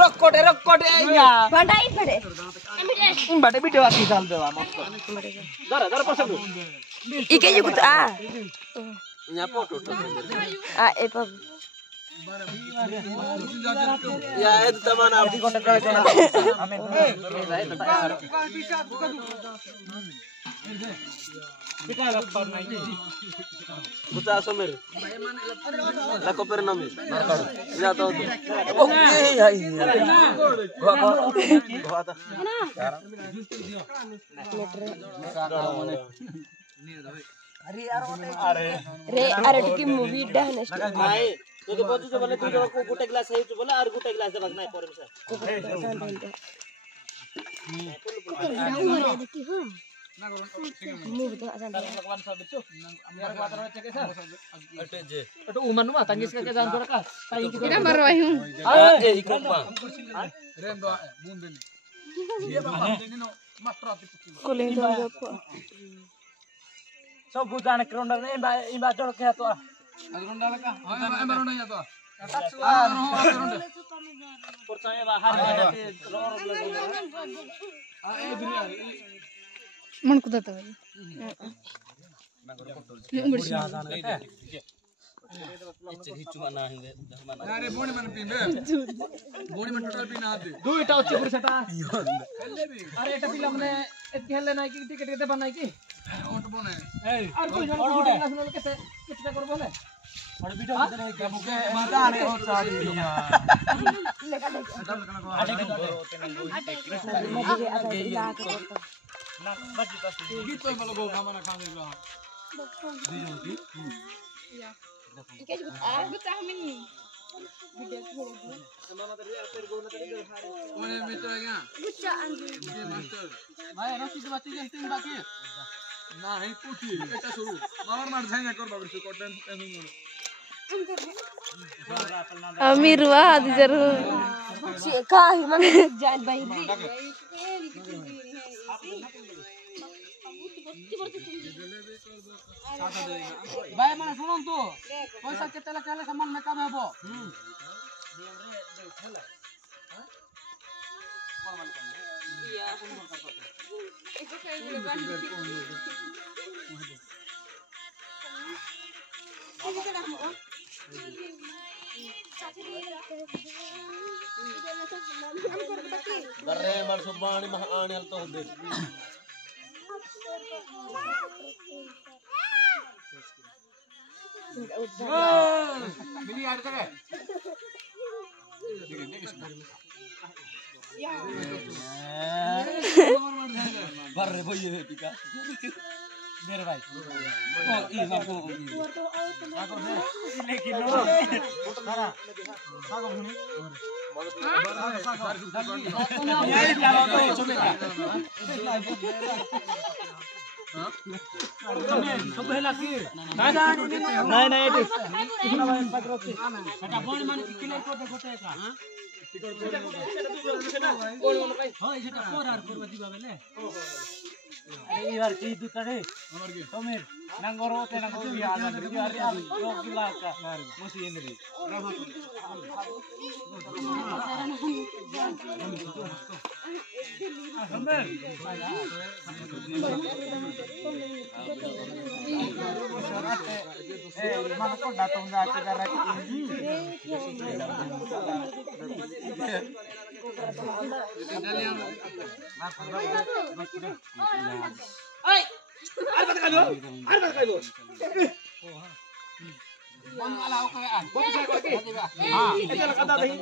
रक्कोटे या बंडाई पड़े इन बाटे वीडियो आती डाल देवा मस्त जरा पसंद इके जो कुछ यहाँ फोटो आ ए पब या ए तमाना आपकी कांटेक्ट कर हमें बेटा लग पर नहीं बुता समेर ला कोपर नाम जा तो ओके हाय गोवा अरे की मूवी डांस नहीं तो बोलू जो बोले तू जो को गुटे ग्लास है जो बोले और गुटे ग्लास दे नहीं पर मूवी तो आसान है भगवान सब बच्चों मेरा बात रहा चेक सर अटे जे अटे उमन मा तंगिस का जान थोड़ा का ताई की इना मर रही हूं ए इकम मा रेन दो बूंद देनी ये बाबा देनी नो मास्टर आती कोले तो सब बुझाने क्रोंडर ने इन बा जोड़ के तो क्रोंडर का हां एम बरो नहीं तो परचाए बाहर के रोर मन को तो अरे बोणी मन पिंबे बोणी मन टोटल पिना आते दुईटा अच्छे पुरुष सेटा अरे एटा फिल्म ने एत खेलले नाही की टिकट केते बनाई की ओट बोने और कोई जन नेशनल केते कितना कर बोले और वीडियो कितने के मुके माता आने हो सारी ना बजी तो गीत तो मतलब गो खाना खाने का दीजो की या इके जो गुता हम वीडियो ओने मित्र क्या गुच्चा अंजी ये मास्टर भाई रसी तो बाती जस्टिन बाकी ना है पूछी एटा शुरू मार मार जाए ना कर बाबू से कंटेंट टेंशन अमीर हुआ आदि जरूर का ही मन जान भाई भाई माने सुनन तो पैसा केते ला केले सामान में कम हेबो बर्रे मर सुबानी महाआनी हल तो दे मिली यार करे बर्रे भइए पिका मेरे भाई ओ ई बाबू आको दे लेकिन नो सारा साको भुनी यही चलो तो चलेगा सब हेला की नहीं एटी कितना भाई पकड़ती सेटा बोल मान क्लियर कर दे गोटे का हां हां सेटा 4 आर करबा दिबा बेले अरे यार की दुतरे हमर के समीर नंगरो ते नंगरो यार यार लोग गिला का मुसी इंद्री mana kau datang ke acara ini? Hey, apa kau? Apa kau? Bang alau kau kan? Bang saya kau ke? Ah, itu lah kata tadi.